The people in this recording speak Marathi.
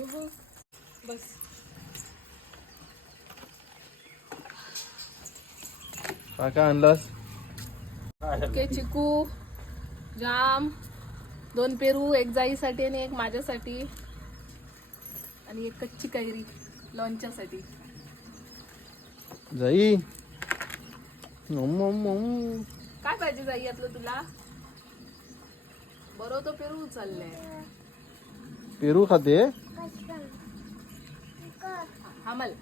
बस काय आणलास? ओके, चिकू, जाम, 2 पेरू, एक जाईसाठी आणि एक माझ्यासाठी, आणि एक कच्ची कैरी लोणच्यासाठी. जाई काय पाहिजे जाई यातलं तुला? बरोबर तो पेरू उचललाय. पेरू खाते. हमल